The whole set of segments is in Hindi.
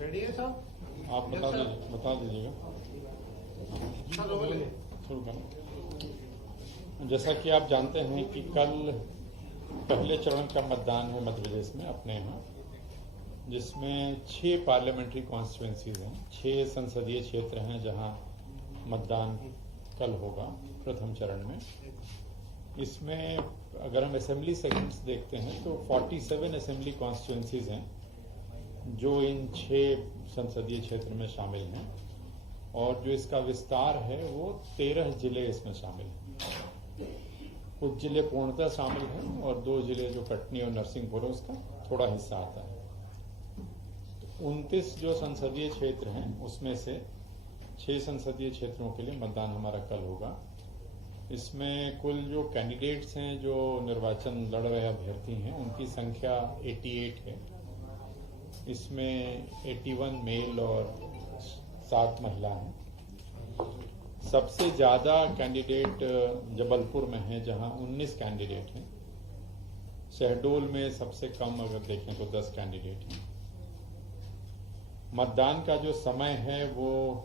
रेडी है साहब? आप बता दीजिएगा। शुरू करें। जैसा कि आप जानते हैं कि कल पहले चरण का मतदान है मध्य प्रदेश में अपने यहाँ, जिसमें 6 पार्लियामेंट्री कॉन्स्टिट्यूएंसीज हैं, 6 संसदीय क्षेत्र हैं जहां मतदान कल होगा प्रथम चरण में। इसमें अगर हम असेंबली सेगमेंट्स देखते हैं तो 47 असेंबली कॉन्स्टिट्यूएंसीज हैं जो इन 6 संसदीय क्षेत्र में शामिल हैं, और जो इसका विस्तार है वो 13 जिले इसमें शामिल हैं। कुछ जिले पूर्णतः शामिल हैं और 2 जिले जो कटनी और नरसिंहपुर है उसका थोड़ा हिस्सा आता है। 29 जो संसदीय क्षेत्र हैं उसमें से 6 संसदीय क्षेत्रों के लिए मतदान हमारा कल होगा। इसमें कुल जो कैंडिडेट्स हैं, जो निर्वाचन लड़ रहे अभ्यर्थी हैं, उनकी संख्या 88 है। इसमें 81 मेल और 7 महिला हैं। सबसे ज्यादा कैंडिडेट जबलपुर में है जहां 19 कैंडिडेट हैं। शहडोल में सबसे कम अगर देखें तो 10 कैंडिडेट हैं। मतदान का जो समय है वो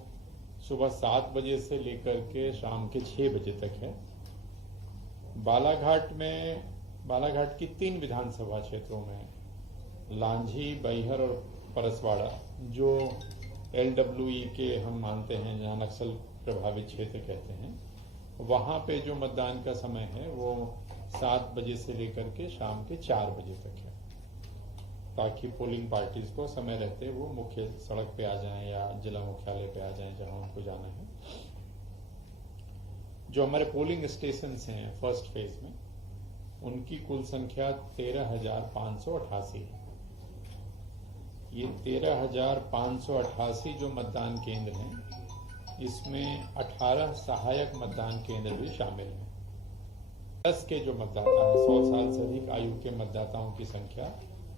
सुबह 7 बजे से लेकर के शाम के 6 बजे तक है। बालाघाट की 3 विधानसभा क्षेत्रों में, लांझी, बैहर और परसवाड़ा, जो LWE के हम मानते हैं जहां नक्सल प्रभावित क्षेत्र कहते हैं, वहां पे जो मतदान का समय है वो 7 बजे से लेकर के शाम के 4 बजे तक है, ताकि पोलिंग पार्टीज को समय रहते वो मुख्य सड़क पे आ जाएं या जिला मुख्यालय पे आ जाएं जहां उनको जाना है। जो हमारे पोलिंग स्टेशन हैं फर्स्ट फेज में, उनकी कुल संख्या 13,588 है। ये 13,588 जो मतदान केंद्र हैं, इसमें 18 सहायक मतदान केंद्र भी शामिल हैं। 10 के जो मतदाता हैं, 100 साल से अधिक आयु के मतदाताओं की संख्या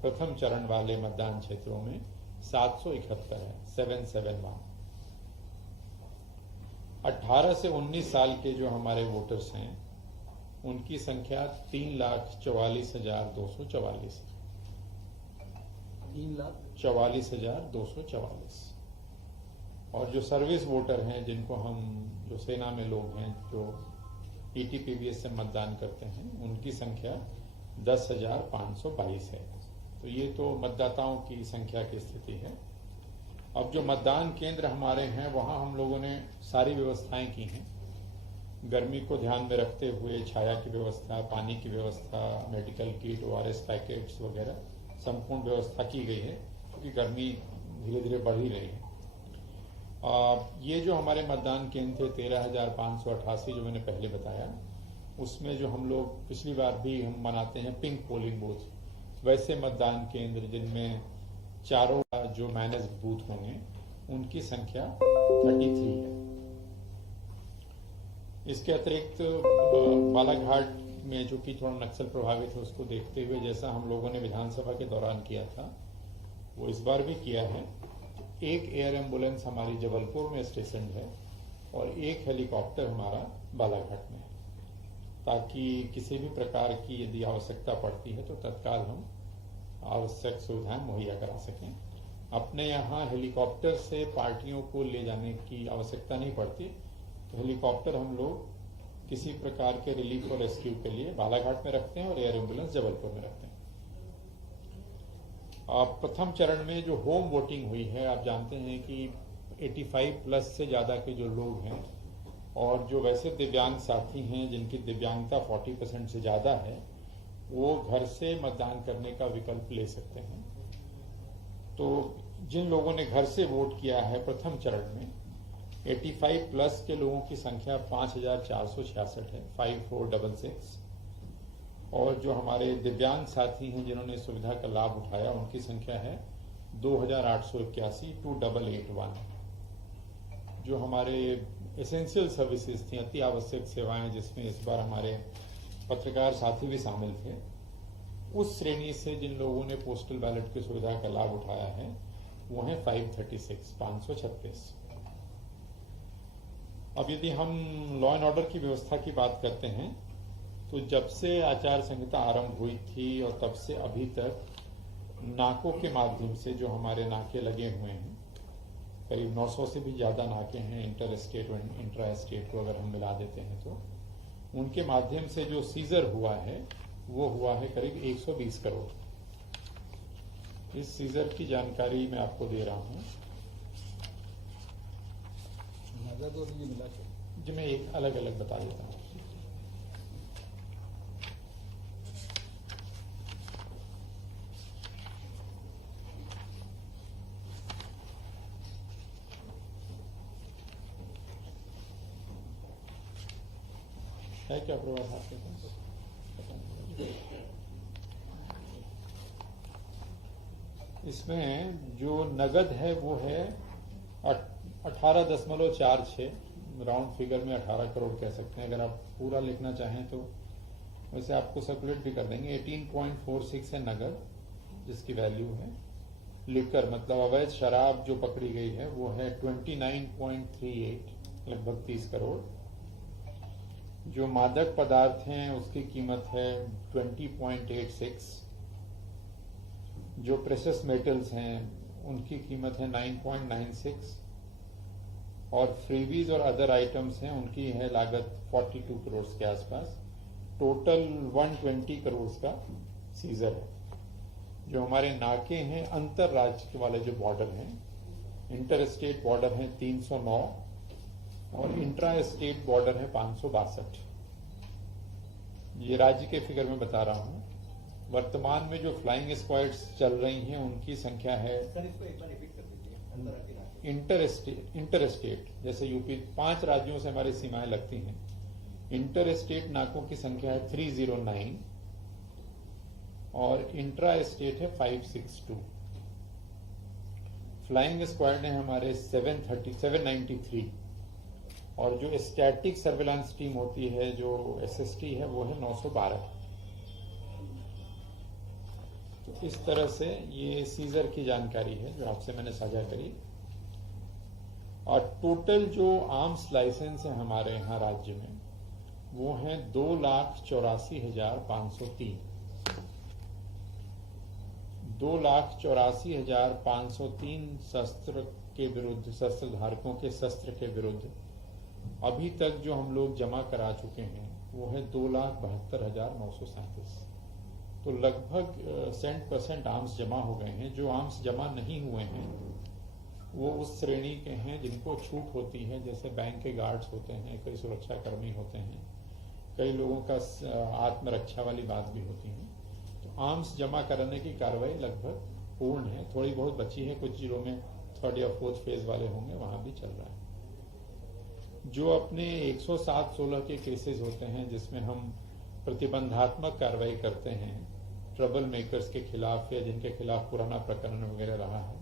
प्रथम चरण वाले मतदान क्षेत्रों में 771 है, 771। 18 से 19 साल के जो हमारे वोटर्स हैं, उनकी संख्या 3,44,244 है। 3,44,244। और जो सर्विस वोटर हैं, जिनको हम जो सेना में लोग हैं जो PTPBS से मतदान करते हैं, उनकी संख्या 10,522 है। तो ये तो मतदाताओं की संख्या की स्थिति है। अब जो मतदान केंद्र हमारे हैं वहां हम लोगों ने सारी व्यवस्थाएं की हैं। गर्मी को ध्यान में रखते हुए छाया की व्यवस्था, पानी की व्यवस्था, मेडिकल किट, ORS पैकेट्स वगैरह संपूर्ण व्यवस्था की गई है, क्योंकि गर्मी धीरे धीरे बढ़ ही रही है। ये जो हमारे मतदान केंद्र थे 13,588 जो मैंने पहले बताया, उसमें जो हम लोग पिछली बार भी हम मनाते हैं पिंक पोलिंग बूथ, वैसे मतदान केंद्र जिनमें चारों जो मैनेज्ड बूथ होंगे उनकी संख्या 33 है। इसके अतिरिक्त बालाघाट में जो कि थोड़ा नक्सल प्रभावित है, उसको देखते हुए जैसा हम लोगों ने विधानसभा के दौरान किया था वो इस बार भी किया है। एक एयर एम्बुलेंस हमारी जबलपुर में स्टेशन है और एक हेलीकॉप्टर हमारा बालाघाट में है, ताकि किसी भी प्रकार की यदि आवश्यकता पड़ती है तो तत्काल हम आवश्यक सुविधाएं मुहैया करा सकें। अपने यहाँ हेलीकॉप्टर से पार्टियों को ले जाने की आवश्यकता नहीं पड़ती, तो हेलीकॉप्टर हम लोग किसी प्रकार के रिलीफ और रेस्क्यू के लिए बालाघाट में रखते हैं और एयर एम्बुलेंस जबलपुर में रखते हैं। प्रथम चरण में जो होम वोटिंग हुई है, आप जानते हैं कि 85 प्लस से ज्यादा के जो लोग हैं और जो वैसे दिव्यांग साथी हैं जिनकी दिव्यांगता 40% से ज्यादा है, वो घर से मतदान करने का विकल्प ले सकते हैं। तो जिन लोगों ने घर से वोट किया है प्रथम चरण में, 85 प्लस के लोगों की संख्या 5,466 है, 5466। और जो हमारे दिव्यांग साथी हैं जिन्होंने सुविधा का लाभ उठाया, उनकी संख्या है 2,881, 2881। जो हमारे एसेंशियल सर्विसेज थी, अति आवश्यक सेवाएं, जिसमें इस बार हमारे पत्रकार साथी भी शामिल थे, उस श्रेणी से जिन लोगों ने पोस्टल बैलेट की सुविधा का लाभ उठाया है वो है 536। अब यदि हम लॉ एंड ऑर्डर की व्यवस्था की बात करते हैं तो जब से आचार संहिता आरंभ हुई थी और तब से अभी तक नाकों के माध्यम से जो हमारे नाके लगे हुए हैं, करीब 900 से भी ज़्यादा नाके हैं इंटर स्टेट और इंट्रा स्टेट को अगर हम मिला देते हैं तो उनके माध्यम से जो सीजर हुआ है वो हुआ है करीब 120 करोड़। इस सीजर की जानकारी मैं आपको दे रहा हूँ जो मैं एक अलग अलग बता देता हूँ। है क्या प्रवास आपके पास? इसमें जो नगद है वो है 18.46, राउंड फिगर में 18 करोड़ कह सकते हैं। अगर आप पूरा लिखना चाहें तो वैसे आपको सर्कुलेट भी कर देंगे। 18.46 है नगद जिसकी वैल्यू है। लिकर मतलब अवैध शराब जो पकड़ी गई है वो है 29.38, लगभग 30 करोड़। जो मादक पदार्थ हैं उसकी कीमत है 20.86। जो प्रेशस मेटल्स हैं उनकी कीमत है 9.96 और फ्रीवीज और अदर आइटम्स हैं उनकी है लागत 42 करोड़ के आसपास। टोटल 120 करोड़ का सीजर है। जो हमारे नाके हैं अंतर राज्य वाले जो बॉर्डर हैं, इंटर स्टेट बॉर्डर हैं 309 और इंट्रा स्टेट बॉर्डर है 562। ये राज्य के फिगर में बता रहा हूं। वर्तमान में जो फ्लाइंग स्क्वाड्स चल रही हैं उनकी संख्या है इंटर स्टेट, जैसे यूपी 5 राज्यों से हमारी सीमाएं लगती हैं। इंटर स्टेट नाकों की संख्या है 309 और इंट्रा स्टेट है 562। फ्लाइंग स्क्वाड है हमारे 793 और जो स्टैटिक सर्विलांस टीम होती है जो एसएसटी है वो है 912। तो इस तरह से ये सीजर की जानकारी है जो आपसे मैंने साझा करी। और टोटल जो आर्म्स लाइसेंस है हमारे यहाँ राज्य में वो है 2,84,503। 2,84,503 शस्त्र के विरुद्ध, शस्त्र धारकों के शस्त्र के विरुद्ध अभी तक जो हम लोग जमा करा चुके हैं वो है 2,72,937। तो लगभग 100% आर्म्स जमा हो गए हैं। जो आर्म्स जमा नहीं हुए हैं वो उस श्रेणी के हैं जिनको छूट होती है, जैसे बैंक के गार्ड्स होते हैं, कई सुरक्षा कर्मी होते हैं, कई लोगों का आत्मरक्षा वाली बात भी होती है। तो आर्म्स जमा कराने की कार्रवाई लगभग पूर्ण है। थोड़ी बहुत बची है, कुछ जिलों में 3rd या 4th फेज वाले होंगे, वहां भी चल रहा है। जो अपने 107-16 के केसेस होते हैं जिसमें हम प्रतिबंधात्मक कार्रवाई करते हैं ट्रबल मेकर्स के खिलाफ या जिनके खिलाफ पुराना प्रकरण वगैरह रहा है,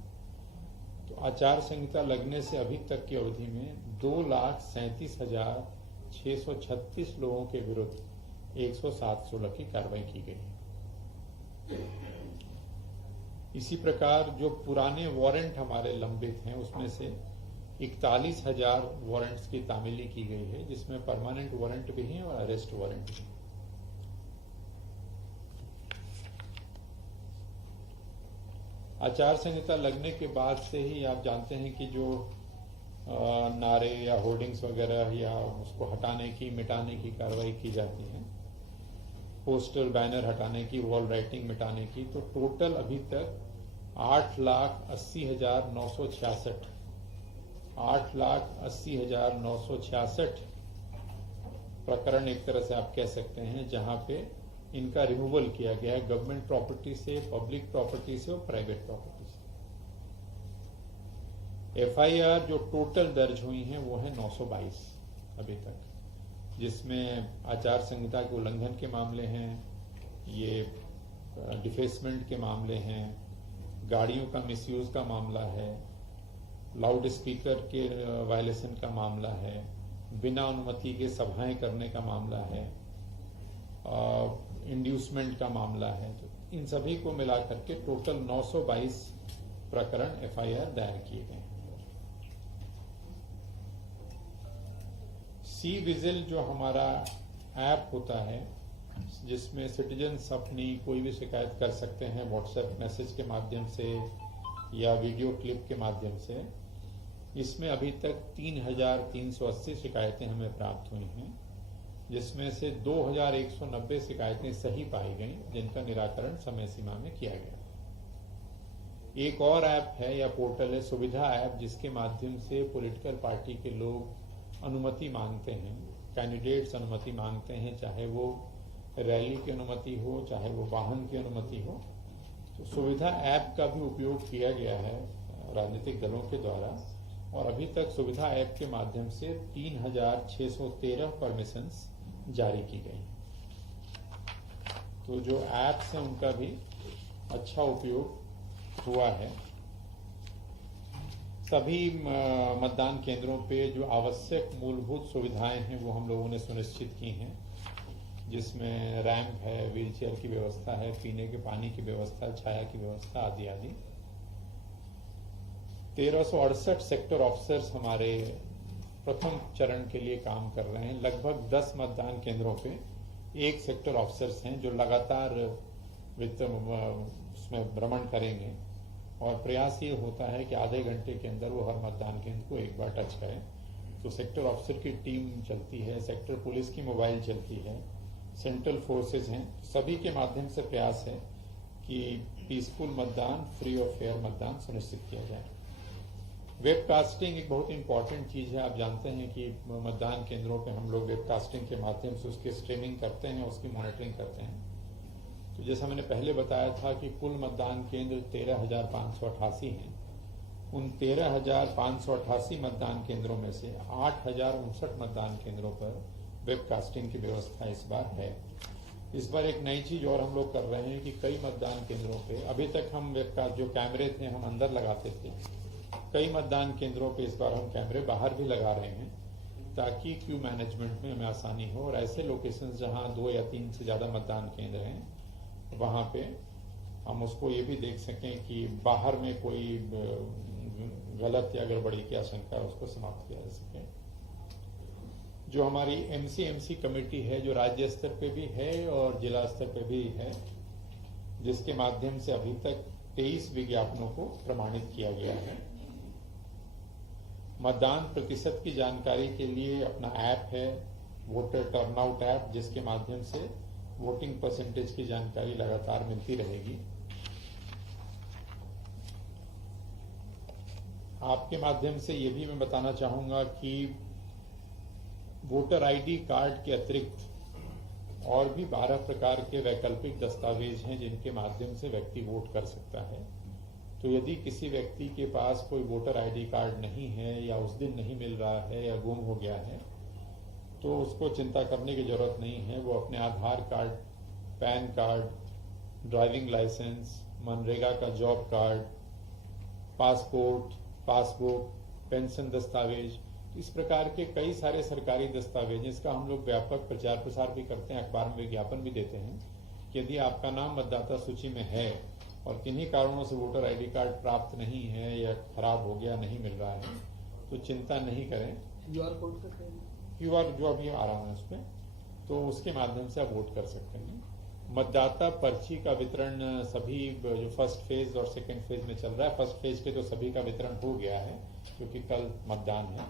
तो आचार संहिता लगने से अभी तक की अवधि में 2,37,636 लोगों के विरुद्ध 107-16 की कार्रवाई की गई है। इसी प्रकार जो पुराने वारंट हमारे लंबित हैं उसमें से 41,000 वारंट्स की तामीली की गई है, जिसमें परमानेंट वारंट भी हैं और अरेस्ट वारंट भी। आचार संहिता लगने के बाद से ही आप जानते हैं कि जो नारे या होर्डिंग्स वगैरह या उसको हटाने की, मिटाने की कार्रवाई की जाती है, पोस्टर बैनर हटाने की, वॉल राइटिंग मिटाने की, तो टोटल अभी तक 8,80,966 प्रकरण एक तरह से आप कह सकते हैं जहां पे इनका रिमूवल किया गया है, गवर्नमेंट प्रॉपर्टी से, पब्लिक प्रॉपर्टी से और प्राइवेट प्रॉपर्टी से। एफआईआर जो टोटल दर्ज हुई हैं वो है 922 अभी तक, जिसमें आचार संहिता के उल्लंघन के मामले हैं, ये डिफेसमेंट के मामले हैं, गाड़ियों का मिसयूज का मामला है, लाउड स्पीकर के वायलेशन का मामला है, बिना अनुमति के सभाएं करने का मामला है, इंड्यूसमेंट का मामला है। तो इन सभी को मिलाकर के टोटल 922 प्रकरण एफआईआर दायर किए गए हैं। सी विजिल जो हमारा ऐप होता है जिसमें सिटीजन्स अपनी कोई भी शिकायत कर सकते हैं व्हाट्सएप मैसेज के माध्यम से या वीडियो क्लिप के माध्यम से। इसमें अभी तक 3,380 शिकायतें हमें प्राप्त हुई हैं, जिसमें से 2,190 शिकायतें सही पाई गई, जिनका निराकरण समय सीमा में किया गया। एक और ऐप है या पोर्टल है सुविधा ऐप, जिसके माध्यम से पॉलिटिकल पार्टी के लोग अनुमति मांगते हैं, कैंडिडेट्स अनुमति मांगते हैं, चाहे वो रैली की अनुमति हो, चाहे वो वाहन की अनुमति हो। तो सुविधा ऐप का भी उपयोग किया गया है राजनीतिक दलों के द्वारा, और अभी तक सुविधा ऐप के माध्यम से 3,613 परमिशंस जारी की गई। तो जो ऐप्स हैं उनका भी अच्छा उपयोग हुआ है। सभी मतदान केंद्रों पे जो आवश्यक मूलभूत सुविधाएं हैं वो हम लोगों ने सुनिश्चित की हैं, जिसमें रैंप है, व्हीलचेयर की व्यवस्था है, पीने के पानी की व्यवस्था, छाया की व्यवस्था आदि आदि। 1368 सेक्टर ऑफिसर्स हमारे प्रथम चरण के लिए काम कर रहे हैं। लगभग 10 मतदान केंद्रों पे एक सेक्टर ऑफिसर्स हैं जो लगातार उसमें भ्रमण करेंगे, और प्रयास ये होता है कि आधे घंटे के अंदर वो हर मतदान केंद्र को एक बार टच करें। तो सेक्टर ऑफिसर की टीम चलती है, सेक्टर पुलिस की मोबाइल चलती है, सेंट्रल फोर्सेज हैं, सभी के माध्यम से प्रयास है कि पीसफुल मतदान, फ्री और फेयर मतदान सुनिश्चित किया जाए। वेबकास्टिंग एक बहुत इंपॉर्टेंट चीज है। आप जानते हैं कि मतदान केंद्रों पे हम लोग वेबकास्टिंग के माध्यम से उसकी स्ट्रीमिंग करते हैं, उसकी मॉनिटरिंग करते हैं। तो जैसा मैंने पहले बताया था कि कुल मतदान केंद्र 13,588 हैं। उन 13,588 मतदान केंद्रों में से 8,059 मतदान केंद्रों पर वेबकास्टिंग की व्यवस्था इस बार है। इस बार एक नई चीज और हम लोग कर रहे हैं कि कई मतदान केंद्रों पे अभी तक हम वेबकास्ट जो कैमरे थे हम अंदर लगाते थे, कई मतदान केंद्रों पे इस बार हम कैमरे बाहर भी लगा रहे हैं, ताकि क्यू मैनेजमेंट में हमें आसानी हो। और ऐसे लोकेशंस जहां 2 या 3 से ज्यादा मतदान केंद्र हैं, वहां पे हम उसको ये भी देख सकें कि बाहर में कोई गलत या गड़बड़ी की आशंका है उसको समाप्त किया जा सके। जो हमारी एमसी कमेटी है, जो राज्य स्तर पे भी है और जिला स्तर पे भी है, जिसके माध्यम से अभी तक 23 विज्ञापनों को प्रमाणित किया गया है। मतदान प्रतिशत की जानकारी के लिए अपना ऐप है, वोटर टर्नआउट ऐप, जिसके माध्यम से वोटिंग परसेंटेज की जानकारी लगातार मिलती रहेगी। आपके माध्यम से ये भी मैं बताना चाहूंगा कि वोटर आईडी कार्ड के अतिरिक्त और भी 12 प्रकार के वैकल्पिक दस्तावेज हैं, जिनके माध्यम से व्यक्ति वोट कर सकता है। तो यदि किसी व्यक्ति के पास कोई वोटर आईडी कार्ड नहीं है, या उस दिन नहीं मिल रहा है, या गुम हो गया है, तो उसको चिंता करने की जरूरत नहीं है। वो अपने Aadhaar card, PAN card, driving licence, मनरेगा का job card, passport, passbook, pension दस्तावेज, इस प्रकार के कई सारे सरकारी दस्तावेज, इसका हम लोग व्यापक प्रचार प्रसार भी करते हैं, अखबार में विज्ञापन भी देते हैं कि यदि आपका नाम मतदाता सूची में है और किन्हीं कारणों से वोटर आईडी कार्ड प्राप्त नहीं है या खराब हो गया, नहीं मिल रहा है, तो चिंता नहीं करें। क्यूआर जो अभी आ रहा है उसमें, तो उसके माध्यम से आप वोट कर सकते हैं। मतदाता पर्ची का वितरण सभी जो फर्स्ट फेज और सेकेंड फेज में चल रहा है, फर्स्ट फेज के तो सभी का वितरण हो गया है क्योंकि कल मतदान है।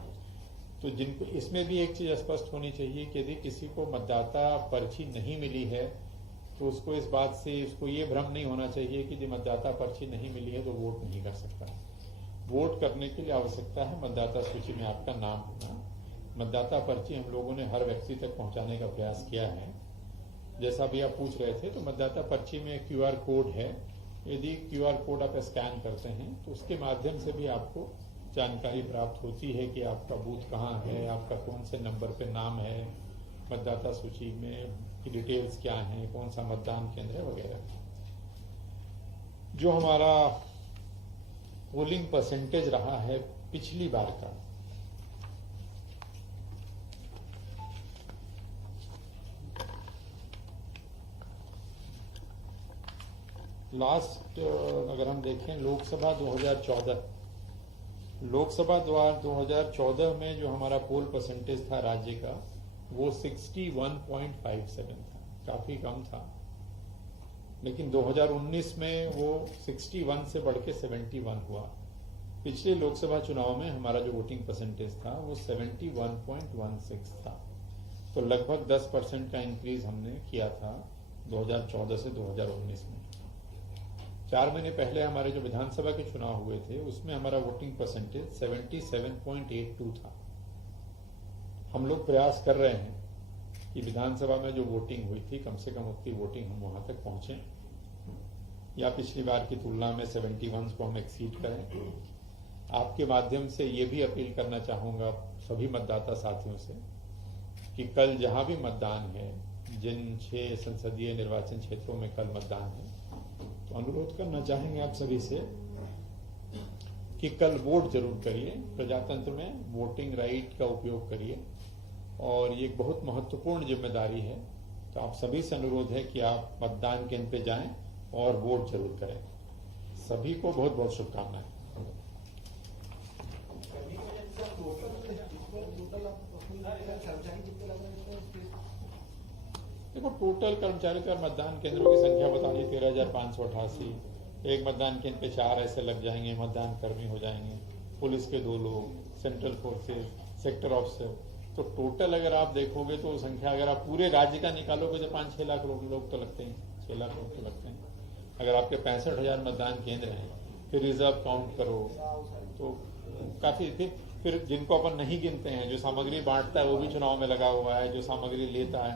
तो जिनको इसमें भी एक चीज स्पष्ट होनी चाहिए कि यदि किसी को मतदाता पर्ची नहीं मिली है, तो उसको इस बात से उसको ये भ्रम नहीं होना चाहिए कि यदि मतदाता पर्ची नहीं मिली है तो वोट नहीं कर सकता। वोट करने के लिए आवश्यकता है मतदाता सूची में आपका नाम होना। मतदाता पर्ची हम लोगों ने हर व्यक्ति तक पहुंचाने का प्रयास किया है। जैसा भी आप पूछ रहे थे, तो मतदाता पर्ची में क्यूआर कोड है। यदि क्यूआर कोड आप स्कैन करते हैं तो उसके माध्यम से भी आपको जानकारी प्राप्त होती है कि आपका बूथ कहाँ है, आपका कौन से नंबर पे नाम है, मतदाता सूची में की डिटेल्स क्या हैं, कौन सा मतदान केंद्र है वगैरह। जो हमारा पोलिंग परसेंटेज रहा है पिछली बार का, लास्ट अगर हम देखें लोकसभा 2014 में जो हमारा पोल परसेंटेज था राज्य का, वो 61.57 था। काफ़ी कम था, लेकिन 2019 में वो 61 से बढ़ के 71 हुआ। पिछले लोकसभा चुनाव में हमारा जो वोटिंग परसेंटेज था वो 71.16 था, तो लगभग 10% का इंक्रीज हमने किया था 2014 से 2019 में। 4 महीने पहले हमारे जो विधानसभा के चुनाव हुए थे उसमें हमारा वोटिंग परसेंटेज 77.82 था। हम लोग प्रयास कर रहे हैं कि विधानसभा में जो वोटिंग हुई थी कम से कम उतनी वोटिंग हम वहां तक पहुंचे, या पिछली बार की तुलना में 71 को हम एक्सीड करें। आपके माध्यम से ये भी अपील करना चाहूंगा सभी मतदाता साथियों से कि कल जहां भी मतदान है, जिन 6 संसदीय निर्वाचन क्षेत्रों में कल मतदान है, तो अनुरोध करना चाहेंगे आप सभी से कि कल वोट जरूर करिए। प्रजातंत्र में वोटिंग राइट का उपयोग करिए और ये एक बहुत महत्वपूर्ण जिम्मेदारी है। तो आप सभी से अनुरोध है कि आप मतदान केंद्र पे जाएं और वोट जरूर करें। सभी को बहुत बहुत शुभकामनाएं। देखो, टोटल कर्मचारी का मतदान केंद्रों की संख्या बता दी 13,588। एक मतदान केंद्र पे 4 ऐसे लग जाएंगे, मतदान कर्मी हो जाएंगे, पुलिस के 2 लोग, सेंट्रल फोर्सेस, सेक्टर ऑफिसर। तो टोटल अगर आप देखोगे तो संख्या अगर आप पूरे राज्य का निकालोगे तो 5-6 लाख लोग तो लगते हैं, 6 लाख लोग तो लगते हैं। अगर आपके 65,000 मतदान केंद्र हैं, फिर रिजर्व काउंट करो तो काफी। फिर जिनको अपन नहीं गिनते हैं, जो सामग्री बांटता है वो भी चुनाव में लगा हुआ है, जो सामग्री लेता है,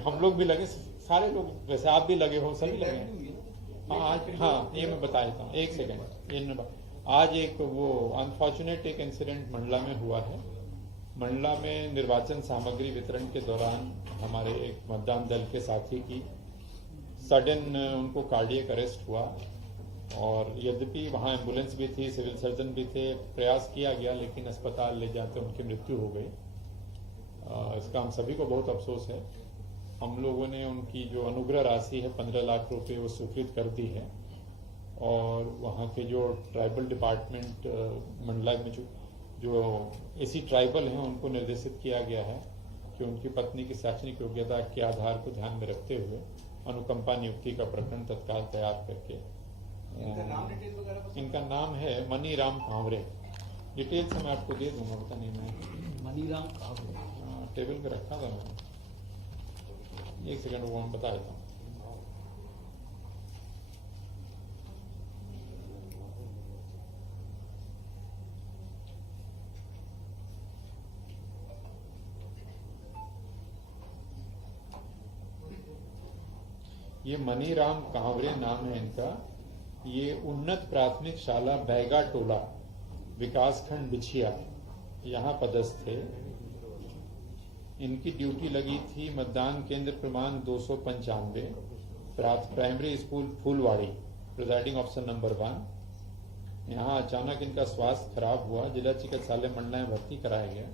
हम लोग भी लगे, सारे लोग, वैसे आप भी लगे हो, सभी लगे। हाँ, ये मैं बता देता हूँ, 1 सेकेंड। आज एक वो अनफॉर्चुनेट एक इंसिडेंट मंडला में हुआ है। मंडला में निर्वाचन सामग्री वितरण के दौरान हमारे एक मतदान दल के साथी की सडन उनको कार्डियक अरेस्ट हुआ, और यद्यपि वहाँ एम्बुलेंस भी थी, सिविल सर्जन भी थे, प्रयास किया गया, लेकिन अस्पताल ले जाते उनकी मृत्यु हो गई। इसका हम सभी को बहुत अफसोस है। हम लोगों ने उनकी जो अनुग्रह राशि है 15 लाख रुपए वो स्वीकृत कर दी है, और वहाँ के जो ट्राइबल डिपार्टमेंट मंडला में जो एसी ट्राइबल हैं उनको निर्देशित किया गया है कि उनकी पत्नी की शैक्षणिक योग्यता के आधार को ध्यान में रखते हुए अनुकंपा नियुक्ति का प्रकरण तत्काल तैयार करके। इनका नाम है मनीराम कांवरे। डिटेल्स मैं आपको दे दूंगा, पता नहीं मैं मनीराम कांवरे टेबल पे रखा था मैंने, 1 सेकंड वो हम बता देता हूँ। ये मनीराम कांवरे नाम है इनका। ये उन्नत प्राथमिक शाला बैगा टोला, विकासखंड बिछिया, यहाँ पदस्थ थे। इनकी ड्यूटी लगी थी मतदान केंद्र क्रमांक 295, primary school Phulwari, presiding officer number 1। यहाँ अचानक इनका स्वास्थ्य खराब हुआ, जिला चिकित्सालय मंडला में भर्ती कराया गया।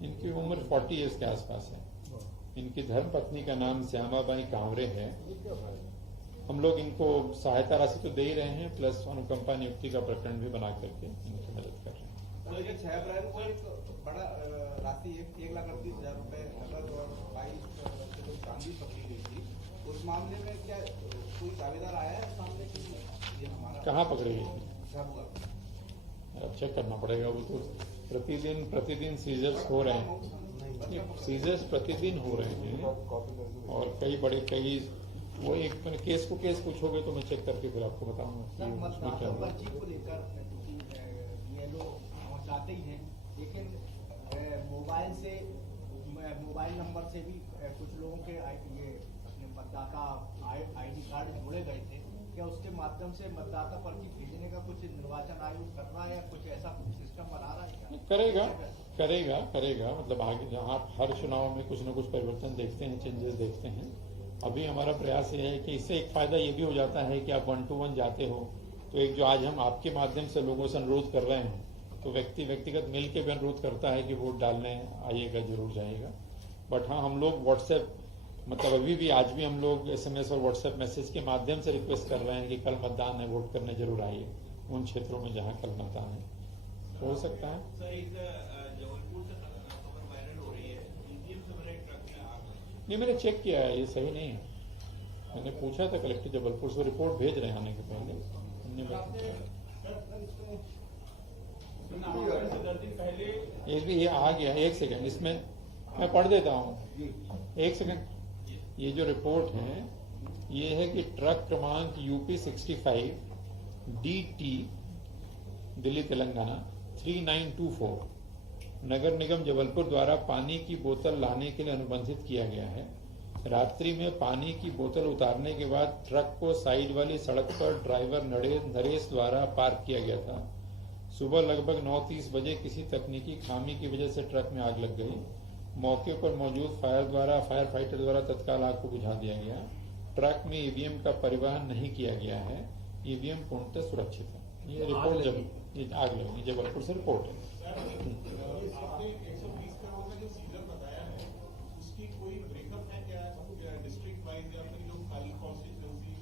इनकी उम्र 40 ईयर्स के आसपास है। इनकी धर्मपत्नी का नाम श्यामाबाई कांवरे है। हम लोग इनको सहायता राशि तो दे ही रहे हैं, प्लस अनुकंपा नियुक्ति का प्रकरण भी बना करके इनकी मदद कर रहे हैं। तो 6 अप्रैल को एक बड़ा राशि 1,38,000 रुपए नकद और 22 चांदी पकड़ी गई थी। उस मामले में क्या कोई दावेदार आया है सामने कि ये हमारा? कहाँ पकड़ी गई थी? अब चेक करना पड़ेगा। वो तो प्रतिदिन सीजर्स हो रहे हैं, सीजर्स प्रतिदिन हो रहे हैं, और कई वो एक केस पूछोगे तो मैं चेक करके फिर आपको बताऊंगा। ये लोग पहुंचाते ही हैं, लेकिन मोबाइल नंबर से भी कुछ लोगों के ये अपने मतदाता आईडी कार्ड जोड़े गए थे। क्या उसके माध्यम से मतदाता पर्ची भेजने का कुछ निर्वाचन आयोग कर रहा है, या कुछ ऐसा सिस्टम बना रहा है? करेगा। मतलब आगे जहाँ हर चुनाव में कुछ न कुछ परिवर्तन देखते हैं, चेंजेस देखते हैं। अभी हमारा प्रयास ये है कि इससे एक फायदा ये भी हो जाता है कि आप 1 to 1 जाते हो, तो एक जो आज हम आपके माध्यम से लोगों से अनुरोध कर रहे हैं, तो व्यक्तिगत मिल के भी अनुरोध करता है कि वोट डालने आइएगा, जरूर जाइएगा। बट हाँ, हम लोग व्हाट्सएप, मतलब अभी भी आज भी हम लोग SMS और व्हाट्सएप मैसेज के माध्यम से रिक्वेस्ट कर रहे हैं कि कल मतदान है, वोट करने जरूर आइए उन क्षेत्रों में जहाँ कल मतदान है। हो सकता है नहीं, मैंने चेक किया है, ये सही नहीं है। मैंने पूछा था कलेक्टर जबलपुर से, रिपोर्ट भेज रहे हैं आने के पहले। ये भी ये आ गया, एक सेकंड, इसमें मैं पढ़ देता हूँ, एक सेकंड। ये जो रिपोर्ट है ये है कि ट्रक क्रमांक UP 65 DT दिल्ली तेलंगाना 3924 नगर निगम जबलपुर द्वारा पानी की बोतल लाने के लिए अनुबंधित किया गया है। रात्रि में पानी की बोतल उतारने के बाद ट्रक को साइड वाली सड़क पर ड्राइवर नरेश द्वारा पार्क किया गया था। सुबह लगभग 9:30 बजे किसी तकनीकी खामी की वजह से ट्रक में आग लग गई। मौके पर मौजूद फायर फाइटर द्वारा तत्काल आग को बुझा दिया गया। ट्रक में EVM का परिवहन नहीं किया गया है। EVM पूर्णतः सुरक्षित है। ये रिपोर्ट जब आग लगी जबलपुर से रिपोर्ट है। आपने 120 करोड़ का जो सीजन बताया है उसकी कोई ब्रेकअप है क्या डिस्ट्रिक्ट वाइज या फिर लोग खाली कॉन्स्टिट्यूएंसी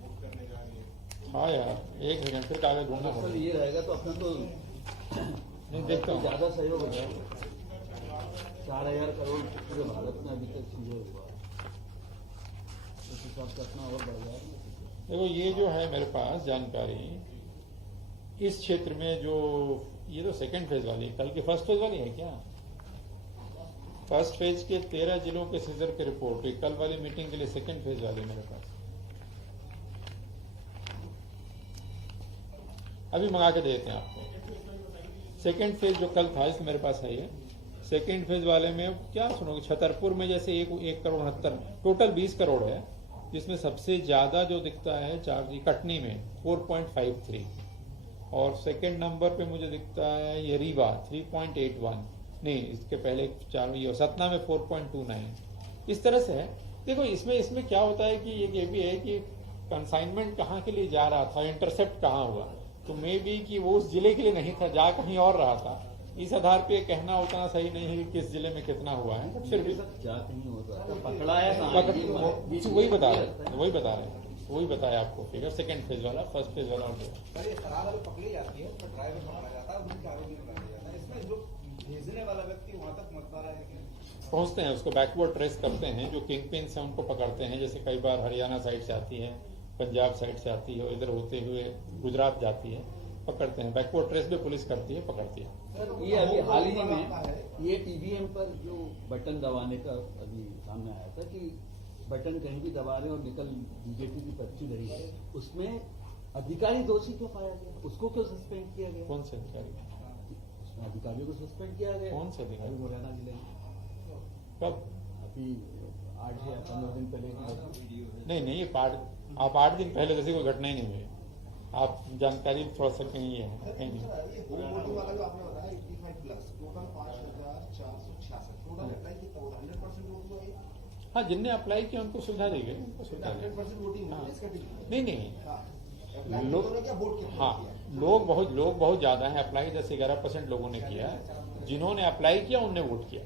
वोट करने जा रही है? हाँ यार, एक सेकंड, फिर कागज ढूंढना सर पड़ेगा। ये रहेगा तो अपना तो नहीं, देखता हूँ। ज्यादा सहयोग हो जाएगा। 4,000 करोड़ पूरे भारत में अभी तक सीधे हुआ है, उस हिसाब से अपना और बढ़ जाएगा। देखो, ये जो है मेरे पास जानकारी इस क्षेत्र में, जो ये तो सेकंड फेज वाली है, कल की फर्स्ट फेज वाली है क्या? फर्स्ट फेज के 13 जिलों के सीजर की रिपोर्ट हुई, कल वाली मीटिंग के लिए सेकंड फेज वाली मेरे पास अभी मंगा के देते हैं आपको। सेकंड फेज जो कल था इसमें मेरे पास है, ये सेकंड फेज वाले में क्या सुनोगे, छतरपुर में जैसे 1 करोड़ 69, टोटल 20 करोड़ है, जिसमें सबसे ज्यादा जो दिखता है कटनी में 4.53 और सेकंड नंबर पे मुझे दिखता है ये रीवा 3.81, नहीं इसके पहले 4 ये सतना में 4.29। इस तरह से है। देखो इसमें क्या होता है कि ये भी है कि कंसाइनमेंट कहाँ के लिए जा रहा था, इंटरसेप्ट कहाँ हुआ, तो मे बी कि वो उस जिले के लिए नहीं था, जा कहीं और रहा था। इस आधार पे कहना उतना सही नहीं है कि किस जिले में कितना हुआ है, बट फिर भी जा कहीं होता है, पकड़ा है वही बता रहे हैं, वही बताया आपको फिगर, सेकंड फेज वाला, फर्स्ट फेज वाला। सर ये शराब अगर पकड़ी जाती है तो ड्राइवर पकड़ा जाता है, उनके आरोपी में पकड़ा जाता है। इसमें जो भेजने वाला व्यक्ति वहां तक मतदारा पहुंचते हैं, उसको बैकवर्ड ट्रेस करते हैं, जो किंग पिन से उनको पकड़ते हैं। जैसे कई बार हरियाणा साइड से आती है, पंजाब साइड से आती है, इधर होते हुए गुजरात जाती है, पकड़ते हैं। बैकवर्ड ट्रेस भी पुलिस करती है, पकड़ती है। सर ये अभी हाल ही में ये EVM पर जो बटन दबाने का अभी सामने आया था कि बटन कहीं भी दबा रहे और निकल बीजेपी की पर्ची रही है, उसमें अधिकारी दोषी क्यों पाया गया, उसको क्यों सस्पेंड किया गया? कौन से अधिकारी? उसमें अधिकारियों को सस्पेंड किया गया। कौन से अधिकारी? मुरैना जिले में कब? अभी 8 या 15 दिन पहले। नहीं, ये आप 8 दिन पहले जैसे कोई घटना ही नहीं हुई, आप जानकारी थोड़ा सा कहीं है कहीं नहीं। होम वोटिंग वाला जो आपने बताया 85 प्लस टोटल 5,466 टोटल अप्लाई किया, 100% वोट हुआ है। हाँ, जिनने अप्लाई किया उनको सुविधा दी गई, उनको सुविधा दी। 100% वोटिंग हाँ। हुई इसका नहीं लोग लोग बहुत ज्यादा है अप्लाई, 10-11% लोगों ने किया है। जिन्होंने अप्लाई किया उनने वोट किया।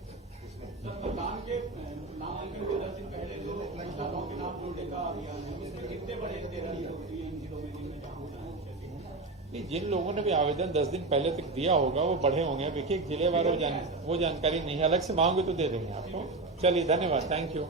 मतदान के नामांकन के 10 दिन पहले जो मतदाताओं के नाम जोड़ने का अभियान है, इसमें कितने बड़े 13 जिलों में जिन लोगों ने भी आवेदन 10 दिन पहले तक दिया होगा वो बढ़े होंगे। अब एक जिले वाले वो जानकारी नहीं है, अलग से मांगोगे तो दे देंगे आपको। चलिए, धन्यवाद, थैंक यू।